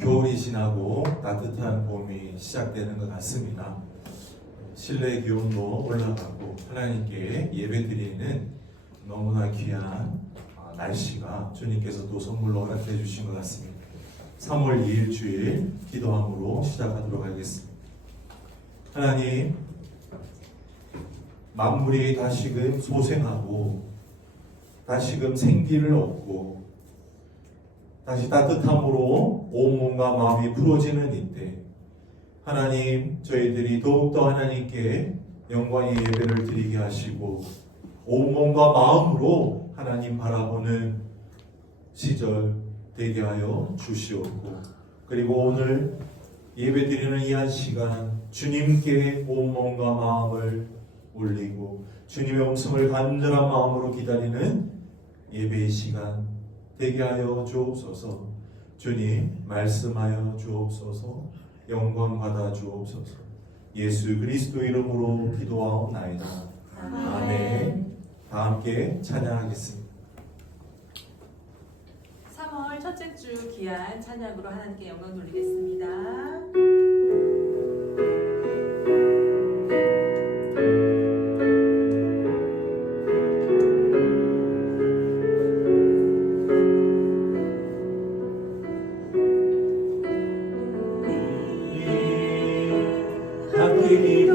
겨울이 지나고 따뜻한 봄이 시작되는 것 같습니다. 실내 기온도 올라가고 하나님께 예배드리는 너무나 귀한 날씨가 주님께서 또 선물로 허락해 주신 것 같습니다. 3월 2일 주일 기도함으로 시작하도록 하겠습니다. 하나님, 만물이 다시금 소생하고 다시금 생기를 얻고 다시 따뜻함으로 온몸과 마음이 풀어지는 이때 하나님, 저희들이 더욱더 하나님께 영광의 예배를 드리게 하시고 온몸과 마음으로 하나님 바라보는 시절 되게 하여 주시옵고, 그리고 오늘 예배 드리는 이 한 시간 주님께 온몸과 마음을 올리고 주님의 음성을 간절한 마음으로 기다리는 예배의 시간 되게 하여 주옵소서. 주님 말씀하여 주옵소서. 영광 받아 주옵소서. 예수 그리스도 이름으로 기도하옵나이다. 아멘. 다 함께 찬양하겠습니다. 3월 첫째 주 귀한 찬양으로 하나님께 영광 돌리겠습니다. 우리 위에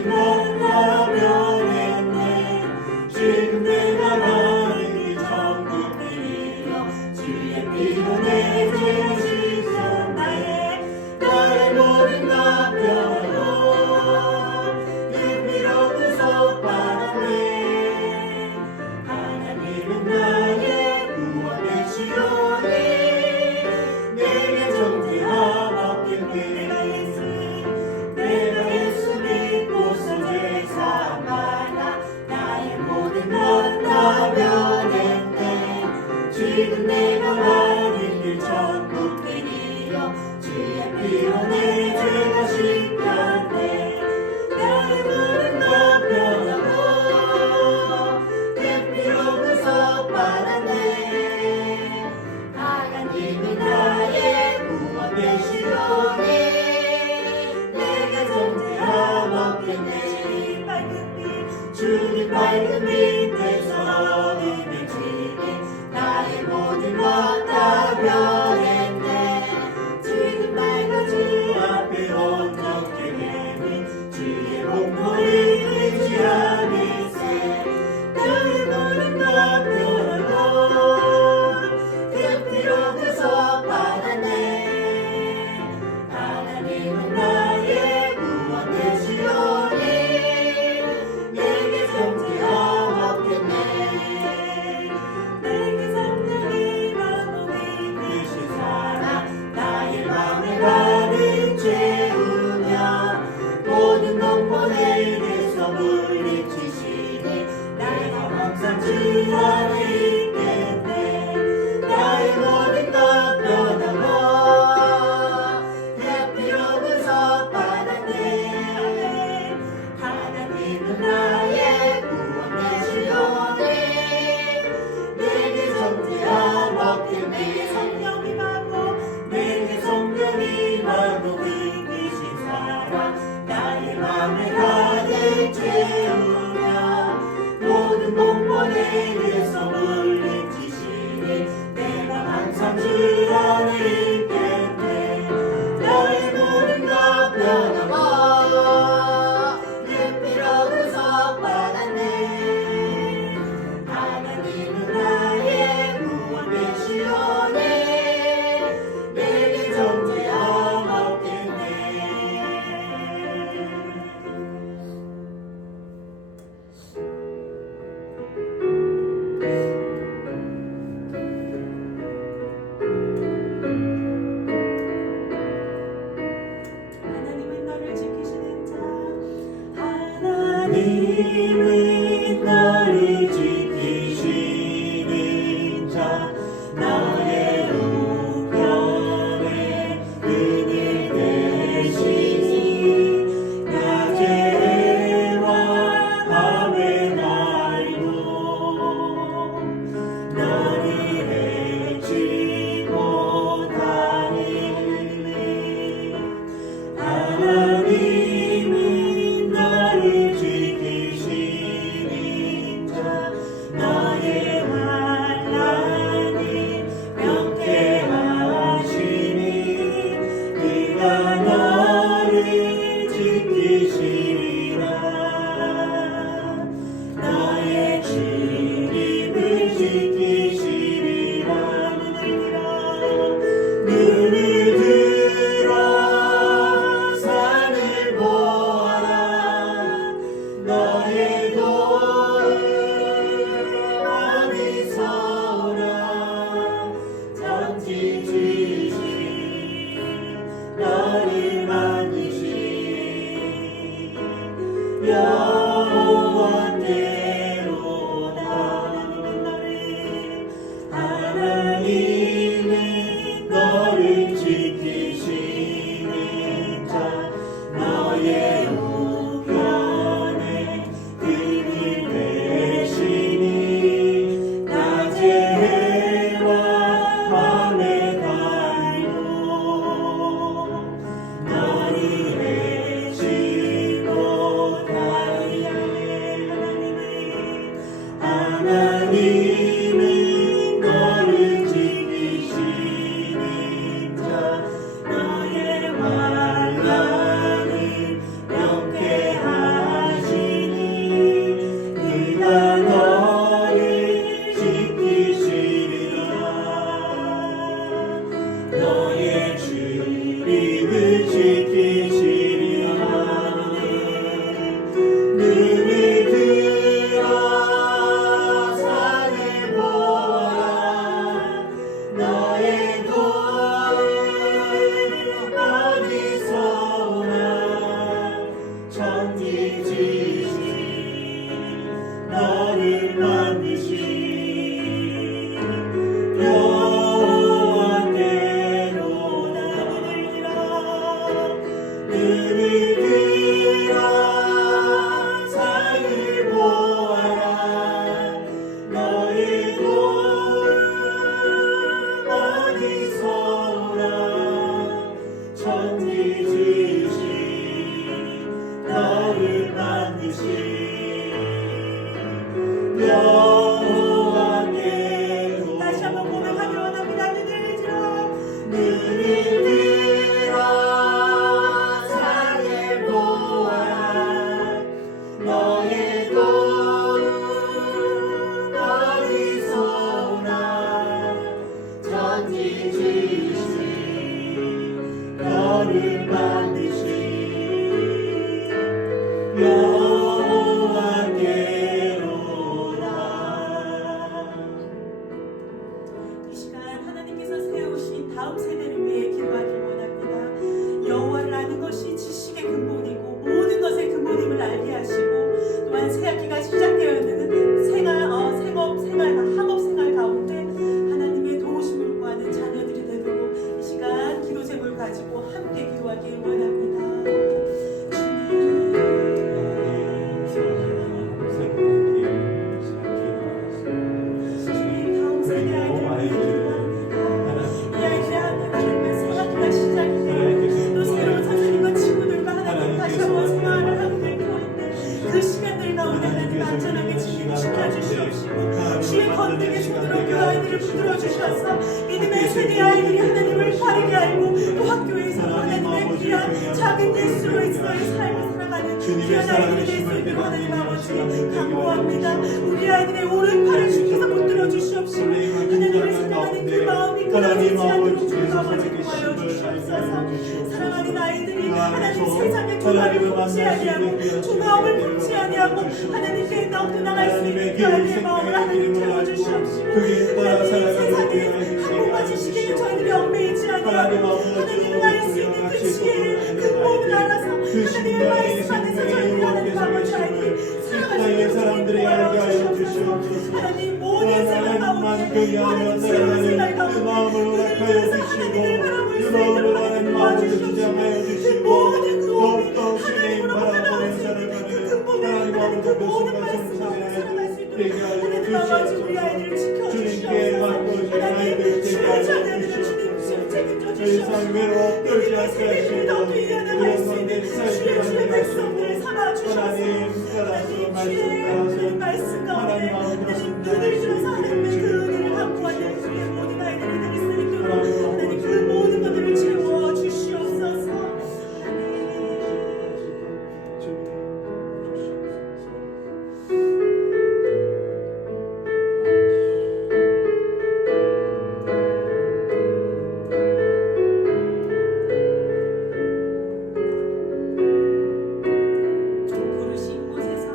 모든 것다 변했네. 지금 내가 가는 길 천국 길이여 주의 피로 내 죄를 씻어 나의 모든 것 변하고 그 피로 구속받았네. 하나님은 나의 구원 되시오니 내게 존재함 없겠네. 내가 예수 믿고서 죄사함 받아 나의 모든 것 다 변했네. 지금 내가 가는 길 천국 길이여 주의 피로 내 죄가 씻겼네. 나의 모든 것 변하고 그 피로 구속받았네. 하나님은 나의 구원 되시오니 내게 존재함 없겠네. 주님 밝은 빛에서 임해지니 나의 모든 것 다 변했네. 지금 내가 주 앞에 온전케 되니 주의 공로를 의지하겠세. 나의 모든 것 변하고 그 피로 구속받았네. 하나님은 나의 구원 되시오니 내게 존재함 없겠네. 내게 성령이 마음이 크신 사랑 나의 맘에 가득 채우며 모든 공포에게서 물리치시니 내가 항상 주 안에 있겠네. 나의 모든 것 변하고 그 피로 구속받았네. 하나님은 나의 구원 되시오니 내게 존재함 없겠네. 성령이 마고 내게 성령이 마고 이기신 사랑 나의 맘에 가득 채우며 모든 공포에게서 물리치시니 내가 항상 주 안에 있겠네. 나의 모든 것 변하고 그 피로 구속받았네. 하나님은 나의 구원 되시오니 내게 존재함 없겠네. 하나님은 너를 지키시는 자. 하나님은 너를 지키시는 자. 나의 우편에 그늘 되시니 낮에와 밤의 날도 너를 해치고 다니네. 하나님은 너를 지키시는 자. 너의 환난이 명쾌하시니 그가 너를 지키시리라. 너의 출입을 지키시리라. 눈을 들어 산을 보아라. 너의 도움 어디서 오나. 전지 주신 너를 만드신 여호와께로다. 하나님은 너를 지키시는 자. 너의 우편에 그늘 되시니 낮의 해와 밤의 달도 너를 해치고 다니네. 천지 지으신 너를 만드신 여호와께로 눈을 들어 산을 보아라 너의 도움 어디서 오나 천지 지으신 너를 만드신 여호와께로 다시 한번 고백하기 원합니다. 눈을 들어 산을 보아라 너의 도움 어디서 오나 천지 지으신 너를 만드신 여호와께로다. 이 시간 하나님께서 세우신 다음 세대를 위해 기도하기 원합니다. 여호와를 아는 것이 지식의 근본이고 모든 것의 근본임을 알게 하시고 또한 새 학기가 시작되어 있는 학업 생활 가운데 하나님의 도우심을 구하는 자녀들이 되도록 이 시간 기도 제목을 가지고 함께 기도하길 원합니다. 주님 다음 세대 아이들을 기도합니다. 이 아이들의 하나님의 새 학기가 시작이 되어 또 새로운 선생님과 친구들과 하나님 다시 한번 생활을 하게 될 터인데 그 시간들 가운데 하나님 안전하게 지켜주시옵시고 주의 건능의 손으로 그 아이들을 붙들어 주셔서 믿음의 세대 아이들이 하나님을 바르게 알고 또 학교에서 하나님의 귀한 작은 예수로서의 삶을 살아가는 귀한 아이들이 될 수 있는 하나님 아버지 간구합니다. 우리 아이들의 오른팔을 주께서 붙들어 주시옵시고 하나님을 사랑하는 그 마음이 끊어지지 않도록 주 아버지 구하여 주시옵소서. 사랑하는 아이들이 하나님 세상의 두 발을 품지 아니하고 두 마음을 품지 아니하고 하나님께 너무 나갈 수 있는 그 아이들의 마음을 하나님 채워주시옵시고 하나님 세상에 한국과 지식에는 저희들이 얽매이지 아니하고 하나님을 알 수 있는 그 지혜를 그 모든 알아서 하나님의 말씀 안에서 저희들이 하나님 아버지 아이들이 살아갈 수 있는 주님 구하여 주시옵소서. 하나님 모든 생활 가운데 모든 새로운 생활 가운데 눈을 들어서 하나님을 바라볼 수 있는 하나님 도와주시옵시고 그 모든 그 오미 하나님으로 바라볼 수 있는 그 근본에 있는 그 모든 말씀 가운데 살아갈 수 있도록 하나님 아버지 우리 아이들을 지켜주시옵소서. 하나님 주의 자녀들을 주님 책임져 주시옵소서. 믿음의 세대들이 더 이어나갈 수 있는 주의 백성들을 삼아 주셔서 하나님 주의 말씀 가운데 하나님 눈을 들어서 하나님의 그 은혜를 확보하는 주의 모든 아이들이 될 수 있도록 하나님 그 모든 것들을 채워 주시옵소서. 부르신 곳에서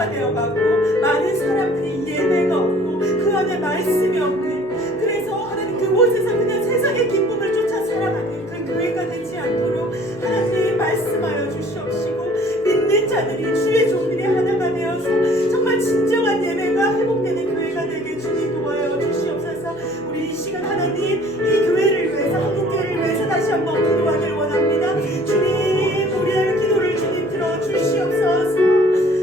폐허가 되어가고 많은 사람들이 예배가 없고 그 안에 말씀이 없는, 그래서 하나님 그곳에서 그냥 세상의 기쁨을 쫓아 살아가는 그 교회가 되지 않도록 하나님 말씀하여 주시옵시고, 믿는 자들이 주의 종들이 하나가 되어서 정말 진정한 예배가 회복되는 교회가 되게 주님 도와여 주시옵소서. 우리 이 시간 하나님 이 교회를 위해서, 한국교회를 위해서 다시 한번 기도하길 원합니다. 주님, 우리의 기도를 주님 들어주시옵소서.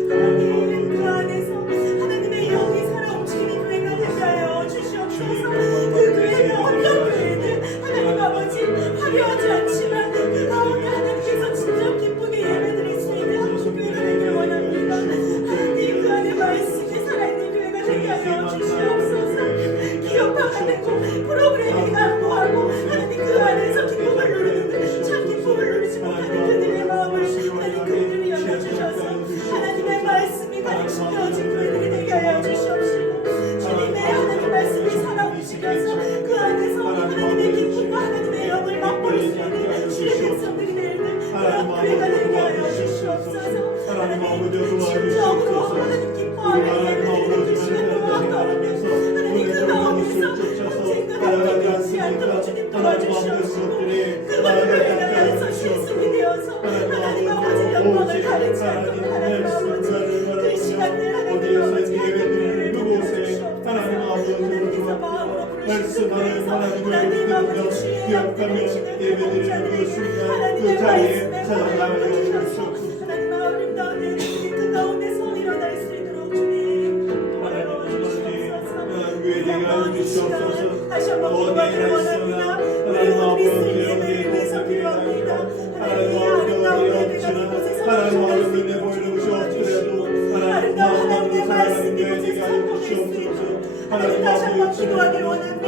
하나님 그 안에서 하나님의 영이 살아 움직이는 교회가 되게 하여 주시옵소서. 그 교회는 어떤 교회든 하나님 아버지 화려하지 않지만 그 가운데 하나님께서 진정 기쁘게 예배드릴 수 있는 한국교회가 되길 원합니다. 하나님 그 안에 말씀이 살아있는 교회가 되게 하여 주시옵소서. 기업화가 되고 프로그램이 강구하고 하나님 그 안에서 기쁨을 누리는, 참 기쁨을 누리지 못하는 그들의 마음을 하나님 그들을 열어주셔서 하나님의 말씀이 가득시켜진 교회들이 되게 하여 주시옵시고, 주님의 하나님 말씀이 살아 움직여서 그 안에서 하나님의 기쁨과 하나님의 영을 맛볼 수 있는 주의 백성들이 되는 그런 교회가 되게 하여 주시옵소서. 하나님 심정으로 하나님 기뻐하는 예배를 드릴 시간도 아까운데 하나님 그 가운데서 언젠가 바뀌지 않도록 주님 도와주시옵시고, 그것들을 위하여서 실습이 되어서 하나님 아버지 영광을 가리지 않도록 하나님 아버지 그 시간들 하나님 아버지 예배를 주시옵소서. 하나님께서 마음으로 부르시는 교회에서 하나님 아버지 주의 약속하시는 그 목자들에게 하나님의 말씀에 보내어 주셔서 하나님 아름다운 예배들이 그 가운데서 일어날 수 있도록 주님 도와주시옵소서. 이 시간 다시 한번 기도하기를 원합니다. 우리 오늘 있을 예배를 위해서 기도합니다. 하나님의 아름다운 예배가 이곳에서 나타날 수 있도록 주님 도와주시고, 아름다운 하나님의 말씀이 이곳에서 선포될 수 있도록 하나님 다시 한번 기도하기를 원합니다.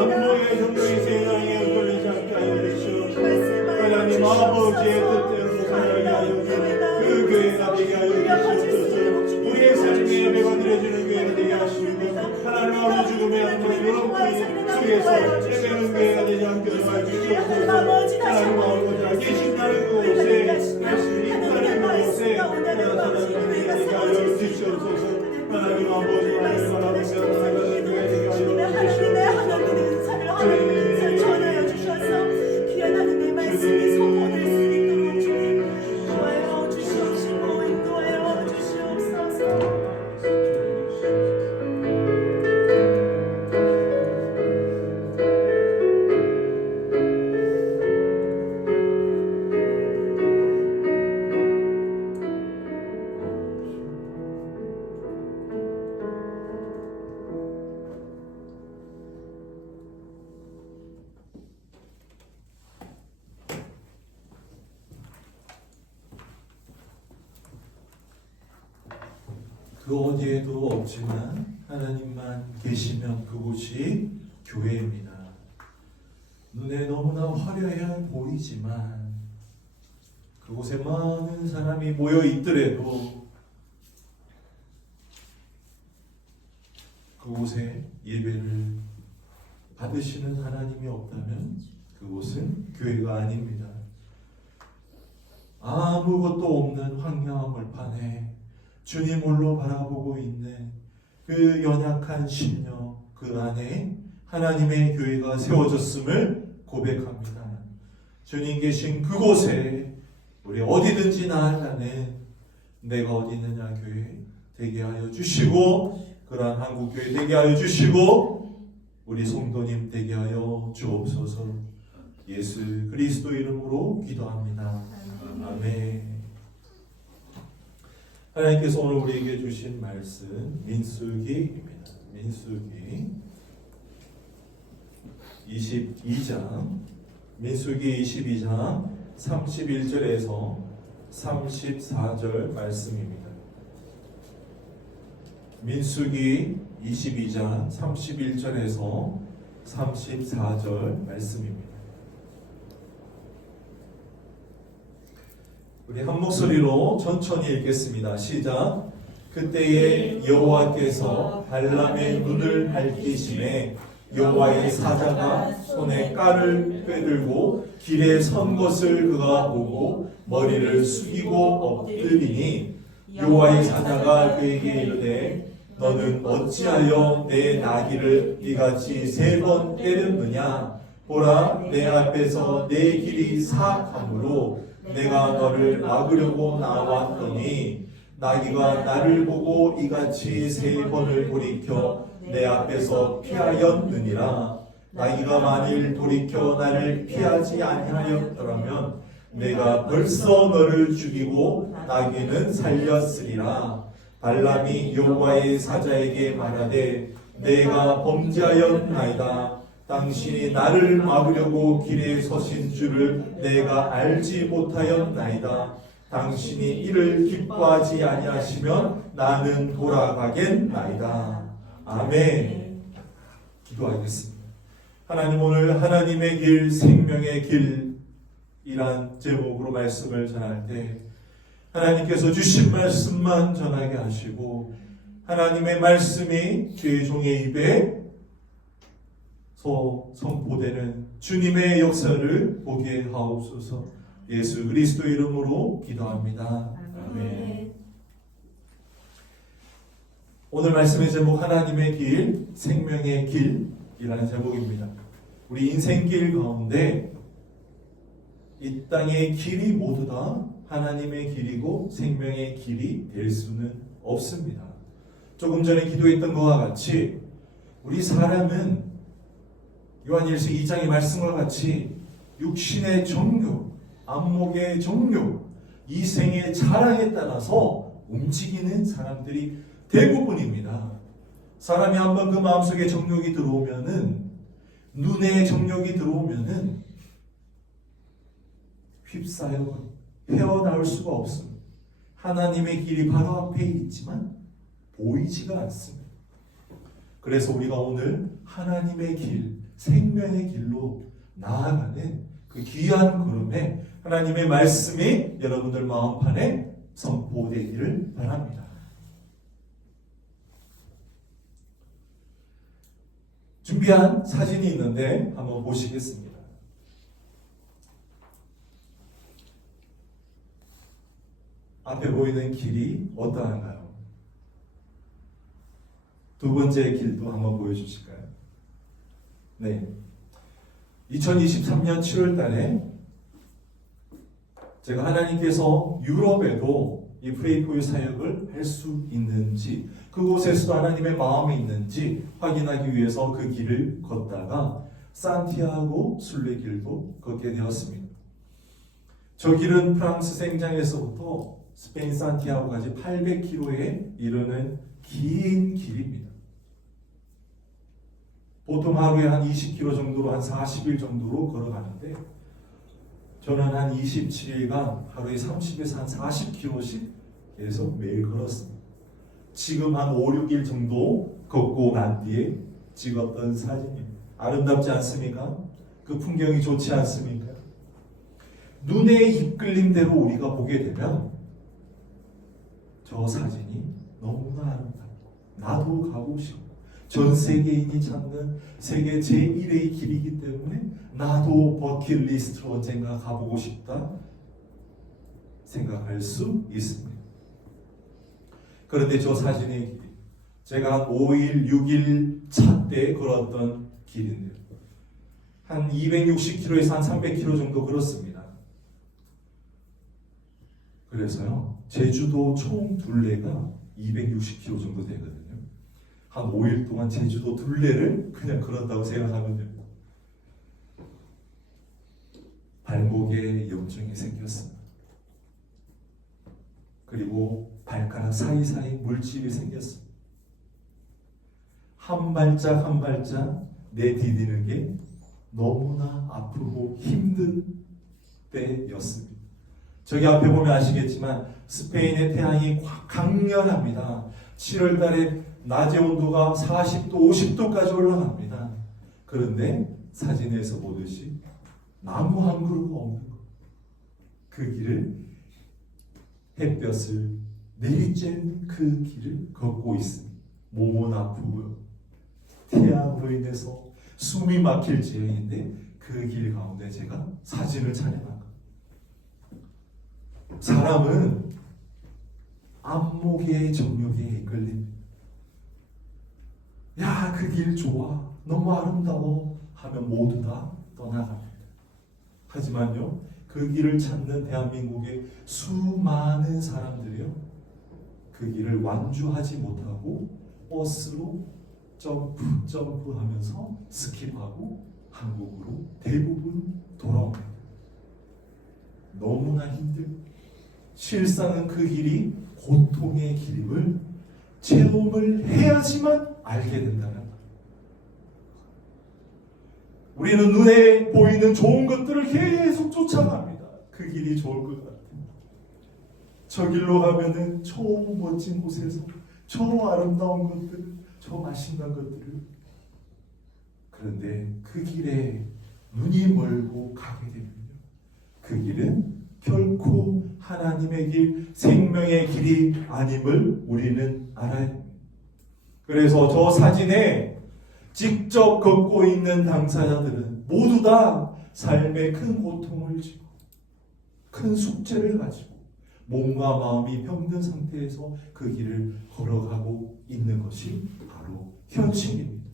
하나님 아버지의 뜻대로 살아가게 하여 주시고 그 교회가 되게 하여 주시옵소서. 우리의 삶의 예배가 드려지는 교회가 되게 하시고 하나님 아버지 죽음의 한번 유럽교회 속에서 예배하는 교회가 되지 않게 도와주시옵소서. 하나님 아버지 계신다는 곳에 열심히 있다는 곳에 나타나는 교회가 되게 하여 주시옵소서. 하나님 아버지 하나님 바라보며 살아가는 교회 되게 하여 주시옵소서. 하나님의 은사를 하나님께서 전하여 주셔서 귀한 하나님의 말씀이 선포될 수 있도록 주님 도와여 주시옵시고 인도하여 주시옵소서. 그 어디에도 없지만 하나님만 계시면 그곳이 교회입니다. 눈에 너무나 화려해 보이지만 그곳에 많은 사람이 모여 있더라도 그곳에 예배를 받으시는 하나님이 없다면 그곳은 교회가 아닙니다. 아무것도 없는 황량한 벌판에 주님 홀로 바라보고 있는 그 연약한 심령, 그 안에 하나님의 교회가 세워졌음을 고백합니다. 주님 계신 그곳에 우리 어디든지 나아가는 내가 어디 있느냐 교회 되게 하여 주시고, 그러한 한국교회 되게 하여 주시고, 우리 성도님 되게 하여 주옵소서. 예수 그리스도 이름으로 기도합니다. 아멘. 하나님께서 오늘 우리에게 주신 말씀 민수기입니다. 민수기 22장, 민수기 22장 31절에서 34절 말씀입니다. 민수기 22장 31절에서 34절 말씀입니다. 우리 한 목소리로 천천히 읽겠습니다. 시작. 그때에 여호와께서 발람의 눈을 밝히심에 여호와의 사자가 손에 깔을 꿰들고 길에 선 것을 그가 보고 머리를 숙이고 엎드리니 여호와의 사자가 그에게 이르되 너는 어찌하여 내 나귀를 이같이 3번 때렸느냐? 보라, 내 앞에서 내 길이 사악하므로 내가 너를 막으려고 나왔더니 나귀가 나를 보고 이같이 3번을 돌이켜 내 앞에서 피하였느니라. 나귀가 만일 돌이켜 나를 피하지 아니하였더라면 내가 벌써 너를 죽이고 나귀는 살렸으리라. 발람이 여호와의 사자에게 말하되 내가 범죄하였나이다. 당신이 나를 막으려고 길에 서신 줄을 내가 알지 못하였나이다. 당신이 이를 기뻐하지 아니하시면 나는 돌아가겠나이다. 아멘. 기도하겠습니다. 하나님, 오늘 하나님의 길, 생명의 길이란 제목으로 말씀을 전할 때 하나님께서 주신 말씀만 전하게 하시고 하나님의 말씀이 주의 종의 입에 선포되는 주님의 역사를 보게 하옵소서. 예수 그리스도 이름으로 기도합니다. 아멘. 오늘 말씀의 제목 하나님의 길, 생명의 길이라는 제목입니다. 우리 인생길 가운데 이 땅의 길이 모두 다 하나님의 길이고 생명의 길이 될 수는 없습니다. 조금 전에 기도했던 것과 같이 우리 사람은 요한일서 2장의 말씀과 같이 육신의 정욕, 안목의 정욕, 이생의 자랑에 따라서 움직이는 사람들이 대부분입니다. 사람이 한번 그 마음속에 정욕이 들어오면은, 눈에 정욕이 들어오면은 휩싸여 헤어나올 수가 없습니다. 하나님의 길이 바로 앞에 있지만 보이지가 않습니다. 그래서 우리가 오늘 하나님의 길, 생명의 길로 나아가는 그 귀한 걸음에 하나님의 말씀이 여러분들 마음판에 선포되기를 바랍니다. 준비한 사진이 있는데 한번 보시겠습니다. 앞에 보이는 길이 어떠한가요? 두 번째 길도 한번 보여주실까요? 네. 2023년 7월 달에 제가 하나님께서 유럽에도 이 프레이포유 사역을 할 수 있는지, 그곳에서도 하나님의 마음이 있는지 확인하기 위해서 그 길을 걷다가 산티아고 순례길도 걷게 되었습니다. 저 길은 프랑스 생장에서부터 스페인 산티아고까지 800km에 이르는 긴 길입니다. 보통 하루에 한 20km 정도로 한 40일 정도로 걸어가는데 저는 한 27일간 하루에 30에서 한 40km씩 계속 매일 걸었습니다. 지금 한 5, 6일 정도 걷고 난 뒤에 찍었던 사진입니다. 아름답지 않습니까? 그 풍경이 좋지 않습니까? 눈에 이끌린 대로 우리가 보게 되면 저 사진이 너무나 아름답고 나도 가고 싶고 전 세계인이 찾는 세계 제1의 길이기 때문에 나도 버킷리스트로 언젠가 가보고 싶다 생각할 수 있습니다. 그런데 저 사진의 길이 제가 한 5일, 6일 차 때 걸었던 길인데요. 한 260km에서 한 300km 정도 걸었습니다. 그래서요, 제주도 총 둘레가 260km 정도 되거든요. 한 5일 동안 제주도 둘레를 그냥 걸었다고 생각하면 됩니다. 발목에 염증이 생겼습니다. 그리고 발가락 사이사이 물집이 생겼습니다. 한 발짝 한 발짝 내디디는 게 너무나 아프고 힘든 때였습니다. 저기 앞에 보면 아시겠지만 스페인의 태양이 강렬합니다. 7월 달에 낮의 온도가 40도, 50도까지 올라갑니다. 그런데 사진에서 보듯이 나무 한 그루가 없는 것. 그 길을 햇볕을 내리쬐는 그 길을 걷고 있습니다. 몸은 아프고요. 태양으로 인해서 숨이 막힐 지경인데 그 길 가운데 제가 사진을 촬영한 것. 사람은 안목의 정욕에 이끌립니다. 야, 그 길 좋아, 너무 아름다워 하면 모두 다 떠나갑니다. 하지만요, 그 길을 찾는 대한민국의 수많은 사람들이요, 그 길을 완주하지 못하고 버스로 점프하면서 스킵하고 한국으로 대부분 돌아옵니다. 너무나 힘들고 실상은 그 길이 고통의 길임을 체험을 해야지만 알게 된다는 것. 우리는 눈에 보이는 좋은 것들을 계속 쫓아갑니다. 그 길이 좋을 것 같아요. 저 길로 가면은 저 멋진 곳에서 저 아름다운 것들, 저 맛있는 것들을. 그런데 그 길에 눈이 멀고 가게 되면요, 그 길은 결코 하나님의 길, 생명의 길이 아님을 우리는 알아야 합니다. 그래서 저 사진에 직접 걷고 있는 당사자들은 모두 다 삶의 큰 고통을 지고 큰 숙제를 가지고 몸과 마음이 병든 상태에서 그 길을 걸어가고 있는 것이 바로 현실입니다.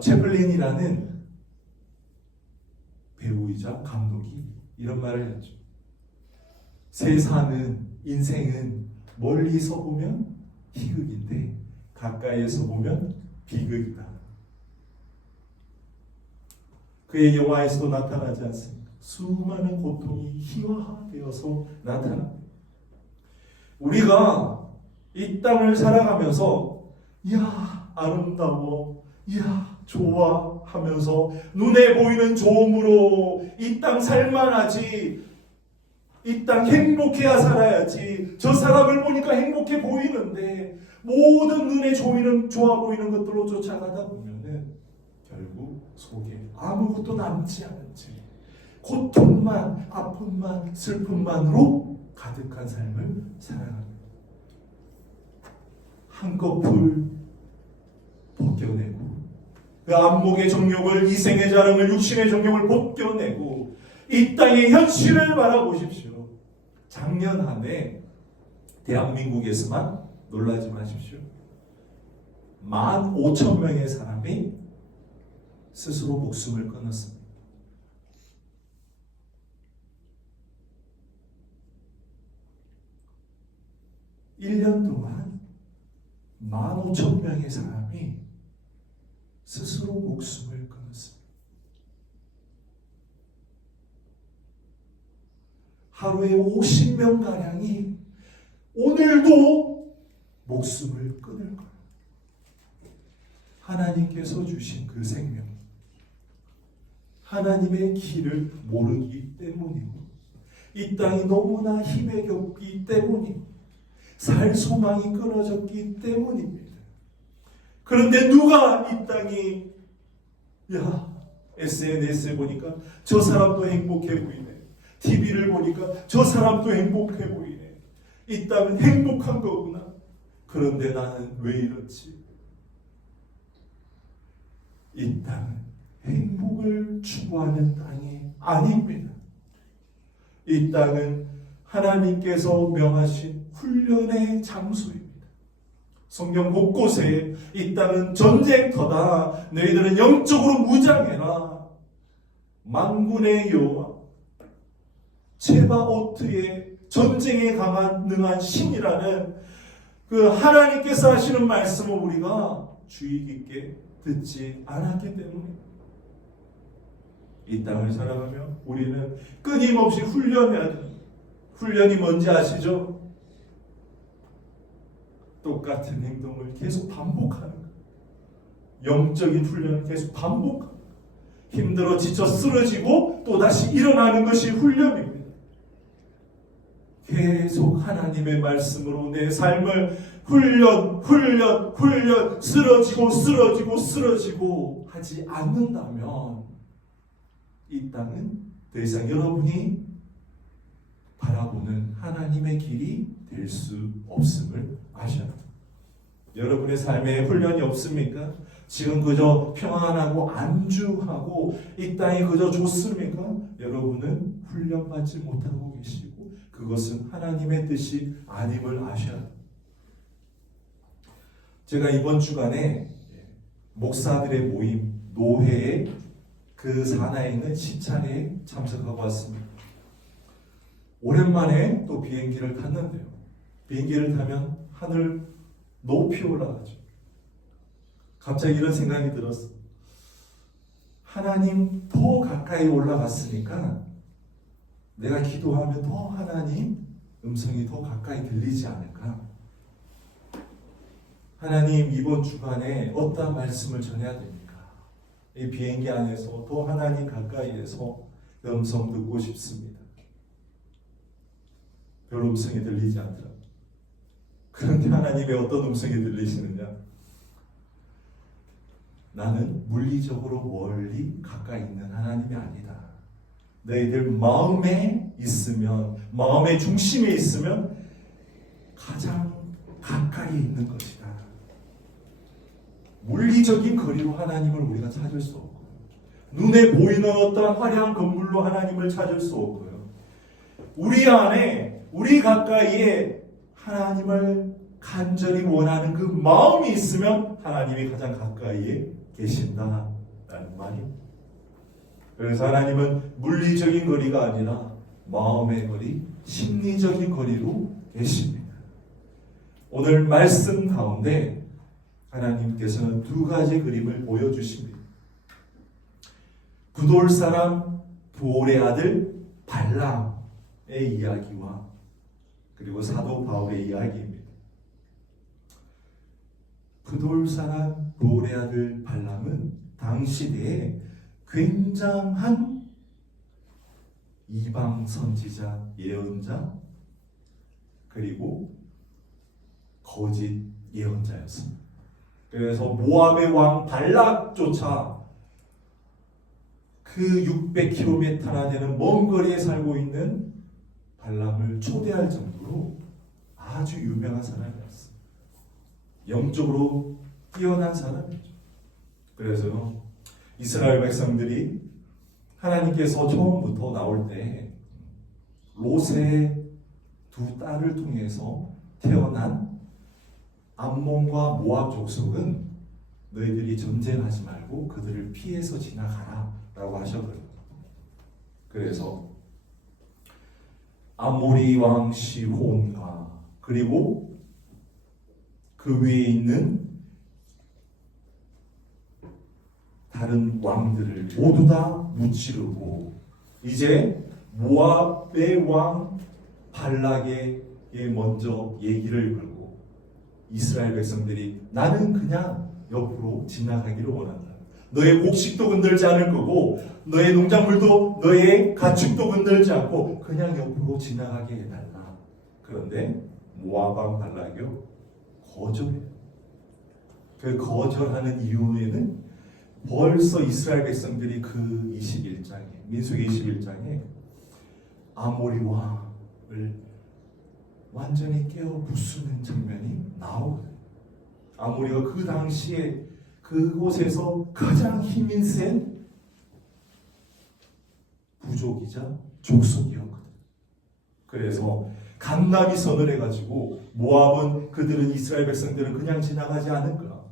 채플린이라는 배우이자 감독이 이런 말을 했죠. 세상은, 인생은 멀리서 보면 희극인데 가까이에서 보면 비극이다. 그의 영화에서도 나타나지 않습니까? 수많은 고통이 희화되어서 나타납니다. 우리가 이 땅을 살아가면서 이야 아름다워, 이야 좋아 하면서 눈에 보이는 좋음으로 이 땅 살만하지, 이 땅 행복해야 살아야지, 저 사람을 보니까 행복해 보이는데 모든 눈에 좋아 보이는 것들로 쫓아가다 보면은 결국 속에 아무것도 남지 않은 채 고통만, 아픔만, 슬픔만으로 가득한 삶을 살아갑니다. 한꺼풀 벗겨내고 그 안목의 정욕을, 이생의 자랑을, 육신의 정욕을 벗겨내고 이 땅의 현실을 바라보십시오. 작년 한 해 대한민국에서만 놀라지 마십시오. 15,000명의 사람이 스스로 목숨을 끊었습니다. 일 년 동안 15,000명의 사람이 스스로 목숨을 끊었습니다. 하루에 50명가량이 오늘도 목숨을 끊을 거예요. 하나님께서 주신 그 생명, 하나님의 길을 모르기 때문이고 이 땅이 너무나 힘에 겹기 때문이고 살 소망이 끊어졌기 때문입니다. 그런데 누가 이 땅이 SNS에 보니까 저 사람도 행복해 보이네, TV를 보니까 저 사람도 행복해 보이네, 이 땅은 행복한 거구나, 그런데 나는 왜 이렇지? 이 땅은 행복을 추구하는 땅이 아닙니다. 이 땅은 하나님께서 명하신 훈련의 장소입니다. 성경 곳곳에 이 땅은 전쟁터다, 너희들은 영적으로 무장해라, 만군의 여호와 체바오트의 전쟁에 강한 능한 신이라는 그 하나님께서 하시는 말씀을 우리가 주의 깊게 듣지 않았기 때문에 이 땅을 살아가며 우리는 끊임없이 훈련해야 됩니다. 훈련이 뭔지 아시죠? 똑같은 행동을 계속 반복하는 거예요. 영적인 훈련을 계속 반복하는 거예요. 힘들어 지쳐 쓰러지고 또다시 일어나는 것이 훈련입니다. 계속 하나님의 말씀으로 내 삶을 훈련 쓰러지고 하지 않는다면 이 땅은 더 이상 여러분이 바라보는 하나님의 길이 될 수 없음을 아셔야 합니다. 여러분의 삶에 훈련이 없습니까? 지금 그저 평안하고 안주하고 이 땅이 그저 좋습니까? 여러분은 훈련받지 못하고 계시고 그 그것은 하나님의 뜻이 아님을 아셔야 합니다. 제가 이번 주간에 목사들의 모임 노회에 그 산하에 있는 시차에 참석하고 왔습니다. 오랜만에 또 비행기를 탔는데요. 비행기를 타면 하늘 높이 올라가죠. 갑자기 이런 생각이 들었어. 하나님 더 가까이 올라갔으니까 내가 기도하면 더 하나님 음성이 더 가까이 들리지 않을까? 하나님 이번 주간에 어떤 말씀을 전해야 됩니까? 이 비행기 안에서 더 하나님 가까이에서 그 음성 듣고 싶습니다. 별 음성이 들리지 않더라고요. 그런데 하나님의 어떤 음성이 들리시느냐? 나는 물리적으로 멀리 가까이 있는 하나님이 아니다. 너희들 마음에 있으면, 마음의 중심에 있으면 가장 가까이 있는 것이다. 물리적인 거리로 하나님을 우리가 찾을 수 없고, 눈에 보이는 어떠한 화려한 건물로 하나님을 찾을 수 없고요. 우리 안에, 우리 가까이에 하나님을 간절히 원하는 그 마음이 있으면 하나님이 가장 가까이에 계신다라는 말입니다. 그래서 하나님은 물리적인 거리가 아니라 마음의 거리, 심리적인 거리로 계십니다. 오늘 말씀 가운데 하나님께서는 두 가지 그림을 보여주십니다. 부돌 사람 부올의 아들 발람의 이야기와 그리고 사도 바울의 이야기입니다. 부돌 사람 부올의 아들 발람은 당시대에 굉장한 이방 선지자, 예언자, 그리고 거짓 예언자였습니다. 그래서 모압의 왕 발락조차 그 600km나 되는 먼 거리에 살고 있는 발람을 초대할 정도로 아주 유명한 사람이었습니다. 영적으로 뛰어난 사람이죠. 그래서 이스라엘 백성들이 하나님께서 처음부터 나올 때 롯의 두 딸을 통해서 태어난 암몬과 모압 족속은 너희들이 전쟁하지 말고 그들을 피해서 지나가라 라고 하셨거든요. 그래서 아모리 왕 시혼과 그리고 그 위에 있는 다른 왕들을 모두 다 무찌르고 이제 모압의 왕 발락에게 먼저 얘기를 걸고 이스라엘 백성들이 나는 그냥 옆으로 지나가기를 원한다. 너의 곡식도 건들지 않을 거고 너의 농작물도 너의 가축도 건들지 않고 그냥 옆으로 지나가게 해달라. 그런데 모압 왕 발락이요 거절해요. 그 거절하는 이유에는 벌써 이스라엘 백성들이 그 21장에 민수기 21장에 아모리 왕을 완전히 깨어 부수는 장면이 나오거든요. 아모리가 그 당시에 그곳에서 가장 힘이 센 부족이자 족속이었거든요. 그래서 간담이 선을 해가지고 모압은 그들은 이스라엘 백성들은 그냥 지나가지 않을까?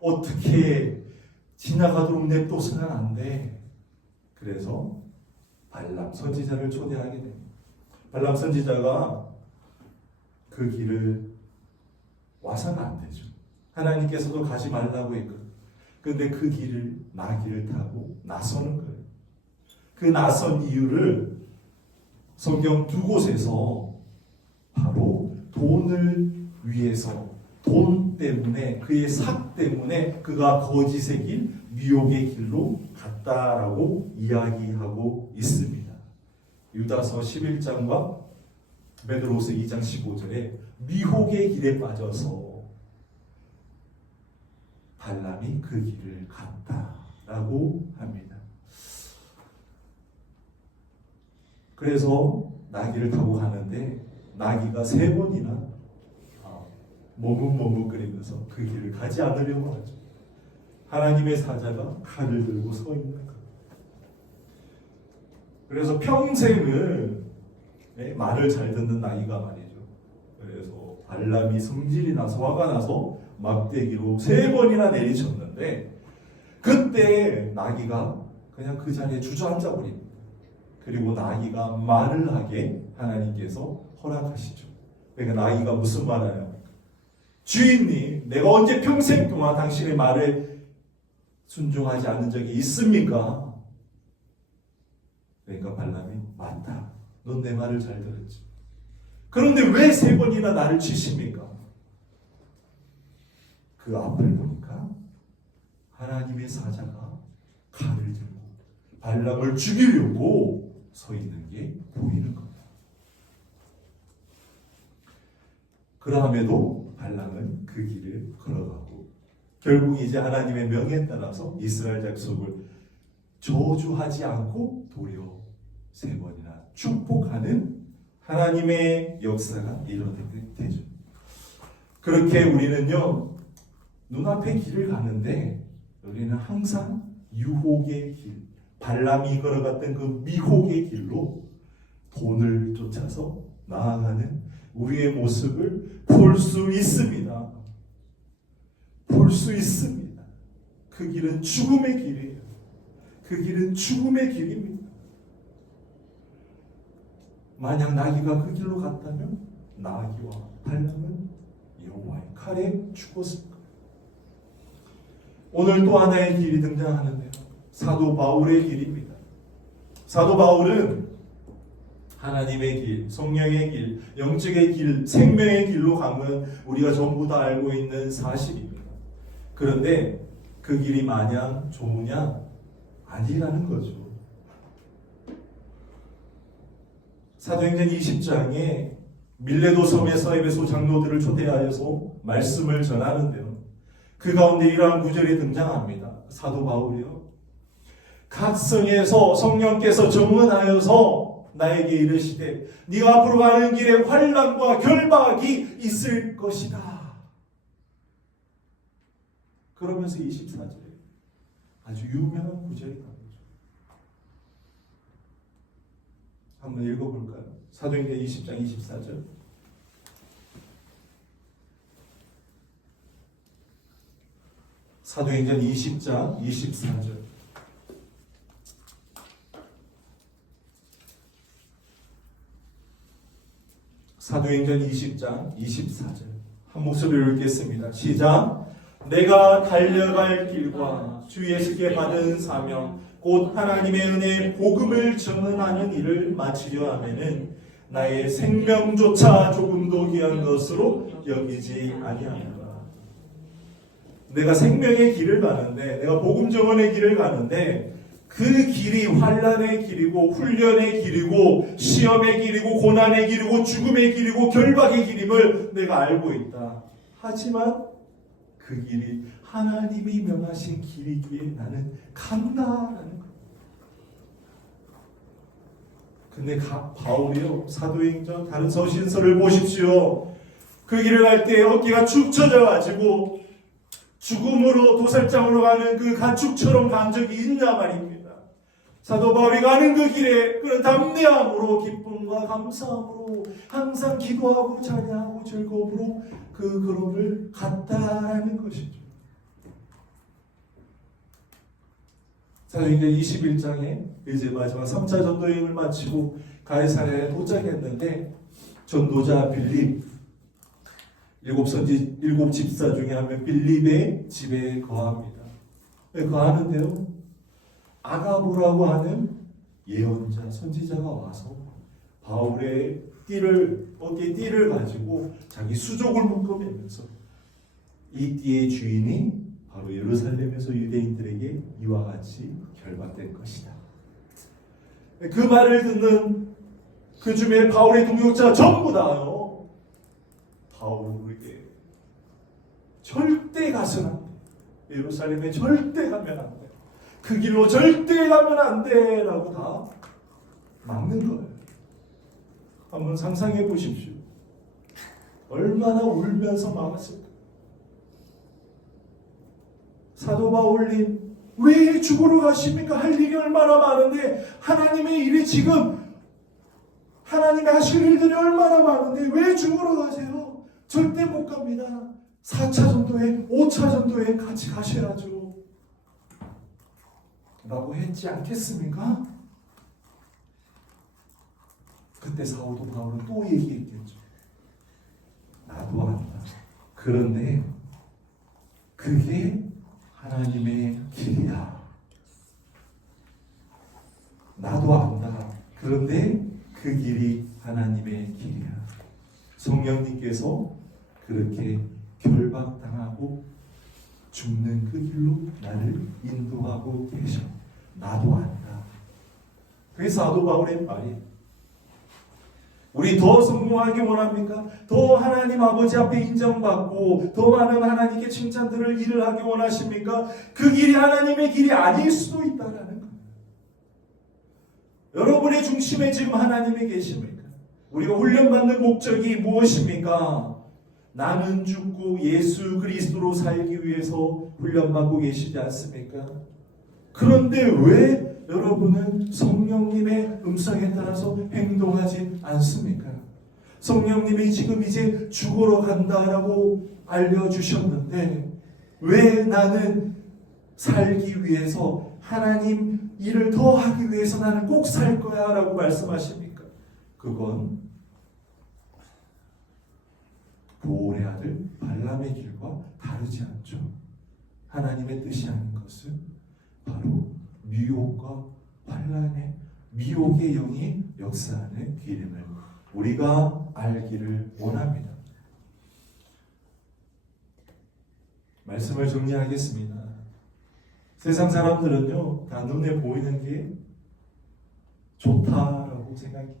어떻게 지나가도록 냅둬서는 안 돼. 그래서 발람 선지자를 초대하게 됩니다. 발람 선지자가 그 길을 와서는 안 되죠. 하나님께서도 가지 말라고 했거든요. 그런데 그 길을 나귀를 타고 나서는 거예요. 그 나선 이유를 성경 두 곳에서 바로 돈을 위해서 돈 때문에 그의 삭 때문에 그가 거짓의 길, 미혹의 길로 갔다라고 이야기하고 있습니다. 유다서 11장과 베드로서 2장 15절에 미혹의 길에 빠져서 발람이 그 길을 갔다라고 합니다. 그래서 나귀를 타고 가는데 나귀가 3번이나 머뭇머뭇거리면서 그 길을 가지 않으려고 하죠. 하나님의 사자가 칼을 들고 서 있는 거예요. 그래서 평생을 네? 말을 잘 듣는 나귀가 말이죠. 그래서 발람이 성질이 나서 화가 나서 막대기로 3번이나 내리쳤는데 그때 나귀가 그냥 그 자리에 주저앉아 버립니다. 그리고 나귀가 말을 하게 하나님께서 허락하시죠. 그러니까 나귀가 무슨 말을 해요? 주인님, 내가 언제 평생 동안 당신의 말을 순종하지 않은 적이 있습니까? 그러니까 발람이 맞다. 넌 내 말을 잘 들었지. 그런데 왜 3번이나 나를 치십니까? 그 앞을 보니까 하나님의 사자가 칼을 들고 발람을 죽이려고 서 있는 게 보이는 겁니다. 그럼에도 발람은 그 길을 걸어가고 결국 이제 하나님의 명에 따라서 이스라엘 족속을 저주하지 않고 도리어 3번이나 축복하는 하나님의 역사가 일어나게 되죠. 그렇게 우리는요, 눈앞에 길을 가는데 우리는 항상 유혹의 길, 발람이 걸어갔던 그 미혹의 길로 돈을 쫓아서 나아가는 우리의 모습을 볼 수 있습니다. 볼 수 있습니다. 그 길은 죽음의 길이에요. 그 길은 죽음의 길입니다. 만약 나귀가 그 길로 갔다면 나귀와 발람은 여호와의 칼에 죽었을 거예요. 오늘 또 하나의 길이 등장하는데요. 사도 바울의 길입니다. 사도 바울은 하나님의 길, 성령의 길, 영적의 길, 생명의 길로 가면 우리가 전부 다 알고 있는 사실입니다. 그런데 그 길이 마냥 좋으냐? 아니라는 거죠. 사도행전 20장에 밀레도 섬에서 에베소 장로들을 초대하여서 말씀을 전하는데요. 그 가운데 이러한 구절이 등장합니다. 사도 바울이요. 각 성에서 성령께서 정언하여서 나에게 이르시되 네가 앞으로 가는 길에 환난과 결박이 있을 것이다. 그러면서 24절에 아주 유명한 구절이 나오죠. 한번 읽어볼까요? 사도행전 20장 24절. 사도행전 20장 24절. 사도행전 20장 24절. 한 목소리로 읽겠습니다. 시작. 내가 달려갈 길과 주 예수께 받은 사명 곧 하나님의 은혜의 복음을 전하는 일을 마치려 하면은 나의 생명조차 조금도 귀한 것으로 여기지 아니하노라. 내가 생명의 길을 가는데, 내가 복음 전언의 길을 가는데 그 길이 환난의 길이고 훈련의 길이고 시험의 길이고 고난의 길이고 죽음의 길이고 결박의 길임을 내가 알고 있다. 하지만 그 길이 하나님이 명하신 길이기에 나는 간다라는 거예요. 근데 바울이요, 사도행전 다른 서신서를 보십시오. 그 길을 갈 때 어깨가 축 처져가지고 죽음으로 도살장으로 가는 그 가축처럼 간 적이 있냐 말입니다. 사도 바울이 가는 그 길에 그런 담대함으로 기쁨과 감사함으로 항상 기도하고 찬양하고 즐거움으로 그 걸음을 갔다라는 것이죠. 사도행전 21장에 이제 마지막 3차 전도 여행을 마치고 가이사랴에 도착했는데 전도자 빌립, 7 집사 중에 한 명 빌립의 집에 거합니다. 왜 거하는데요? 아가보라고 하는 예언자, 선지자가 와서 바울의 어깨에 띠를 가지고 자기 수족을 묶어매면서 이 띠의 주인이 바로 예루살렘에서 유대인들에게 이와 같이 결박된 것이다. 그 말을 듣는 그 주변 바울의 동역자가 전부 다요, 바울에게 절대 가서는 안 돼. 예루살렘에 절대 가면 안 돼. 그 길로 절대 가면 안 돼. 라고 다 막는 거예요. 한번 상상해 보십시오. 얼마나 울면서 막았을까. 사도 바울님, 왜 죽으러 가십니까? 할 일이 얼마나 많은데 하나님의 일이 지금 하나님이 하실 일들이 얼마나 많은데 왜 죽으러 가세요? 절대 못 갑니다. 4차 전도회, 5차 전도회 같이 가셔야죠. 라고 했지 않겠습니까? 그때 사도 바울은 또 얘기했겠죠. 나도 안다. 그런데 그게 하나님의 길이야. 나도 안다. 그런데 그 길이 하나님의 길이야. 성령님께서 그렇게 결박당하고 죽는 그 길로 나를 인도하고 계셔. 나도 안다. 그게 사도 바울의 말이에요. 우리 더 성공하기 원합니까? 더 하나님 아버지 앞에 인정받고 더 많은 하나님께 칭찬들을 일을 하기 원하십니까? 그 길이 하나님의 길이 아닐 수도 있다라는 거예요. 여러분의 중심에 지금 하나님이 계십니까? 우리가 훈련받는 목적이 무엇입니까? 나는 죽고 예수 그리스도로 살기 위해서 훈련받고 계시지 않습니까? 그런데 왜 여러분은 성령님의 음성에 따라서 행동하지 않습니까? 성령님이 지금 이제 죽으러 간다라고 알려주셨는데 왜 나는 살기 위해서 하나님 일을 더 하기 위해서 나는 꼭 살 거야 라고 말씀하십니까? 그건 보올의 아들 발람의 길과 다르지 않죠. 하나님의 뜻이 아닌 것은 바로 미혹과 환란의 미혹의 영이 역사하는 길임을 우리가 알기를 원합니다. 말씀을 정리하겠습니다. 세상 사람들은요 다 눈에 보이는 게 좋다라고 생각해요.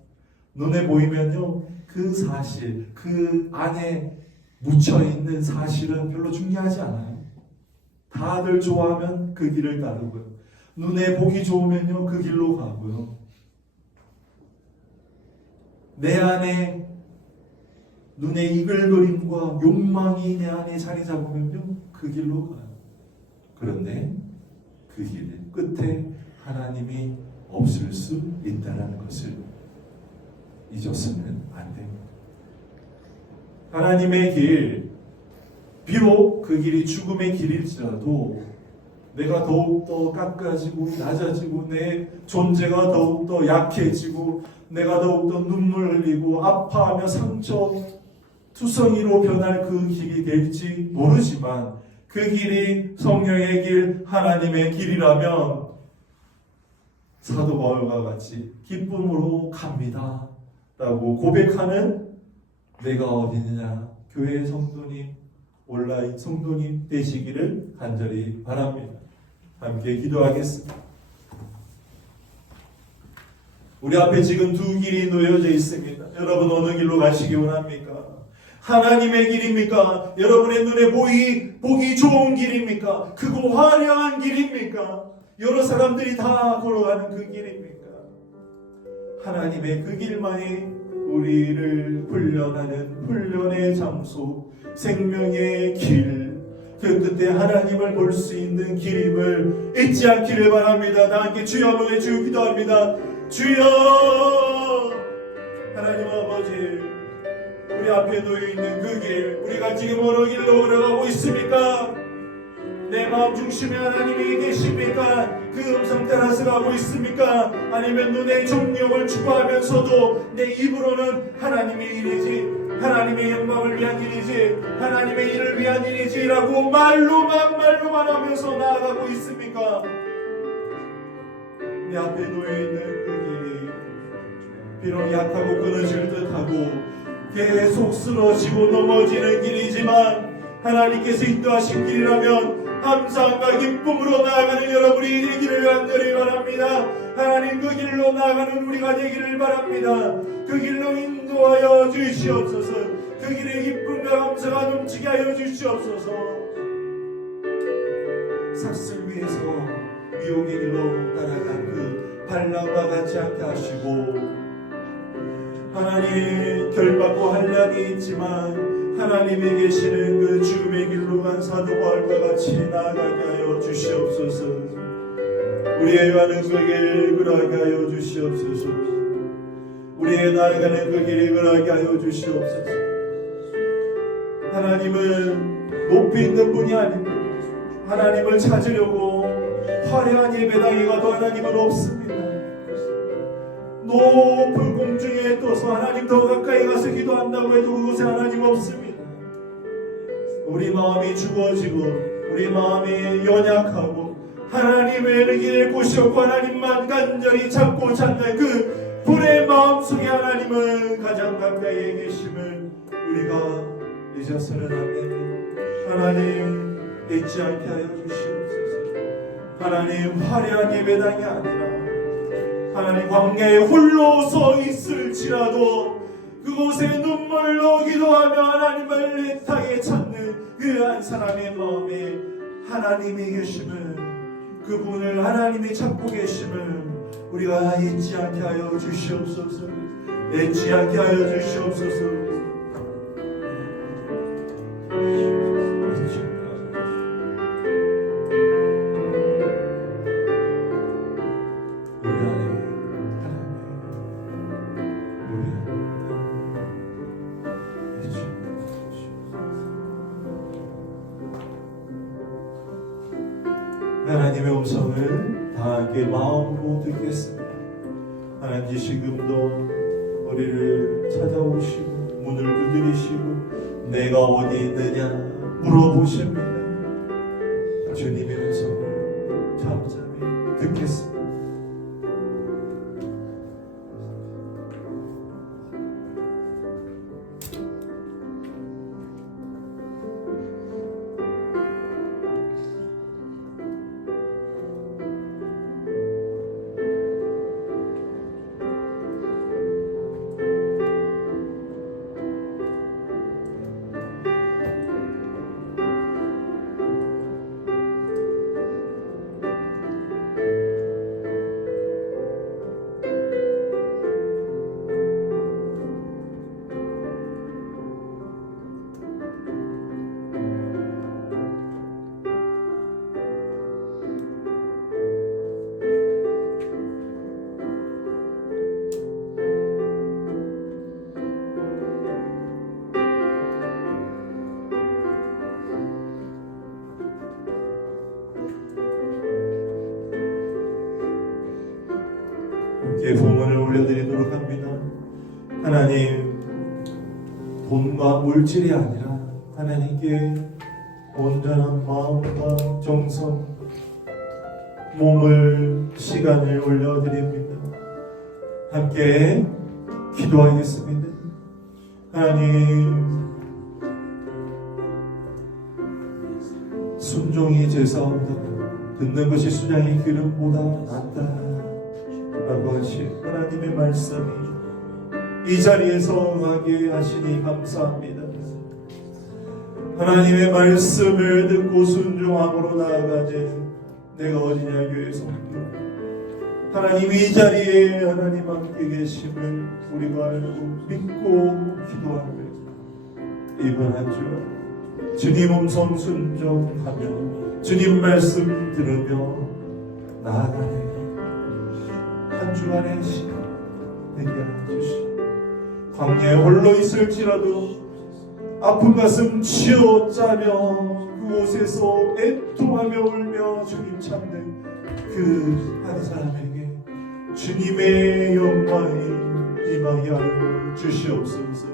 눈에 보이면요 그 사실, 그 안에 묻혀있는 사실은 별로 중요하지 않아요. 다들 좋아하면 그 길을 따르고요. 눈에 보기 좋으면요 그 길로 가고요. 내 안에 눈에 이글거림과 욕망이 내 안에 자리 잡으면요 그 길로 가요. 그런데 그 길 끝에 하나님이 없을 수 있다는 것을 잊었으면 안 됩니다. 하나님의 길, 비록 그 길이 죽음의 길일지라도 내가 더욱더 깎아지고 낮아지고 내 존재가 더욱더 약해지고 내가 더욱더 눈물 흘리고 아파하며 상처 투성이로 변할 그 길이 될지 모르지만 그 길이 성령의 길, 하나님의 길이라면 사도 바울과 같이 기쁨으로 갑니다 라고 고백하는 내가 어디느냐 교회 성도님, 온라인 성도님 되시기를 간절히 바랍니다. 함께 기도하겠습니다. 우리 앞에 지금 두 길이 놓여져 있습니다. 여러분 어느 길로 가시기 원합니까? 하나님의 길입니까? 여러분의 눈에 보기 좋은 길입니까? 크고 화려한 길입니까? 여러 사람들이 다 걸어가는 그 길입니까? 하나님의 그 길만이 우리를 훈련하는 훈련의 장소, 생명의 길, 그 끝에 하나님을 볼 수 있는 길임을 잊지 않기를 바랍니다. 다 함께 주여 한번 외치고 기도합니다. 주여! 하나님 아버지, 우리 앞에 놓여있는 그 길, 우리가 지금 어느 길로 걸어가고 있습니까? 내 마음 중심에 하나님이 계십니까? 그 음성 따라서 가고 있습니까? 아니면 눈의 정욕을 추구하면서도 내 입으로는 하나님의 일이지, 하나님의 영광을 위한 일이지, 하나님의 일을 위한 일이지라고 말로만 하면서 나아가고 있습니까? 내 앞에 놓여있는 그 길이 비록 약하고 끊어질 듯하고 계속 쓰러지고 넘어지는 길이지만 하나님께서 인도하신 길이라면 감사함과 기쁨으로 나아가는 여러분이 되기를 간절히 바랍니다. 하나님 그 길로 나아가는 우리가 되기를 바랍니다. 그 길로 인도하여 주시옵소서. 그 길에 기쁨과 감사가 넘치게 하여 주시옵소서. 삭슬 위에서 미혹의 길로 따라간 그 발람과 같이 않게 하시고 하나님 결박과 한량이 있지만 하나님이 계시는 그 죽음의 길로 간 사도 바울과 같이 나아가게 하여 주시옵소서. 우리의 가는 그 길 그러하게 하여 주시옵소서. 우리 우리의 나아가는 그 길을 걸어가게 하여 주시옵소서. 하나님은 높이 있는 분이 아닙니다. 하나님을 찾으려고 화려한 예배당에 가도 하나님은 없습니다. 높은 공중에 떠서 하나님 더 가까이 가서 기도한다고 해도 그곳에 하나님 없습니다. 우리 마음이 죽어지고 우리 마음이 연약하고 하나님의 길을 곳이 없고 하나님만 간절히 찾고 찾는 그 불의 마음속에 하나님은 가장 가까이에 계심을 우리가 잊어서는 안 됩니다. 하나님 잊지 않게 하여 주시옵소서. 하나님 화려한 예배당이 아니라 하나님 광야에 홀로 서 있을지라도 그곳에 눈물로 기도하며 하나님을 애타게 찾는 그 한 사람의 마음에 하나님이 계심을, 그분을 하나님이 찾고 계심을 우리가 잊지 않게 하여 주시옵소서. 잊지 않게 하여 주시옵소서. 하나님의 음성을 다 함께 마음으로 듣겠습니다. 하나님 지금도 우리를 찾아오시고 문을 두드리시고 내가 어디 있느냐 물어보십니다. 주님의 음성을 잠잠히 듣겠습니다. 봉헌을 올려드리도록 합니다. 하나님, 돈과 물질이 아니라 하나님께 온전한 마음과 정성, 몸을, 시간을 올려드립니다. 함께 기도하겠습니다. 하나님, 순종이 제사보다 듣는 것이 수장의 기름보다 낫다 라고 하신 하나님의 말씀이 이 자리에서 응하게 하시니 감사합니다. 하나님의 말씀을 듣고 순종함으로 나아가지 내가 어디냐 교회 성도, 하나님 이 자리에 하나님 함께 계심을 우리가 알고 믿고 기도하며 이번 한 주 주님 음성 순종하며 주님 말씀 들으며 나아가네 한 주간의 시간 되게 해주시고, 광야에 홀로 있을지라도 아픈 가슴 치어짜며 그곳에서 애통하며 울며 주님 찾는 그 한 사람에게 주님의 영광이 임하게 하여 주시옵소서.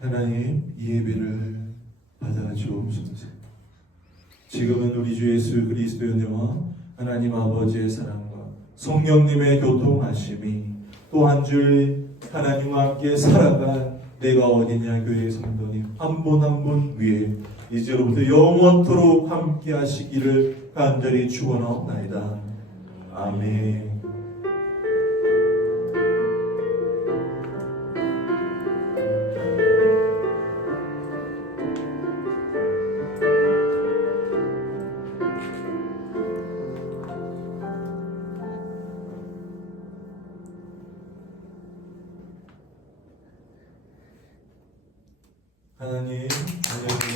하나님, 이 예배를 받아 주옵소서. 지금은 우리 주 예수 그리스도의 은혜와 하나님 아버지의 사랑과 성령님의 교통하심이 또 한 줄 하나님과 함께 살아간 내가 어디냐 교회 성도님 한 분 한 분 위에 이제로부터 영원토록 함께 하시기를 간절히 축원하옵나이다. 아멘. 하나님 안녕히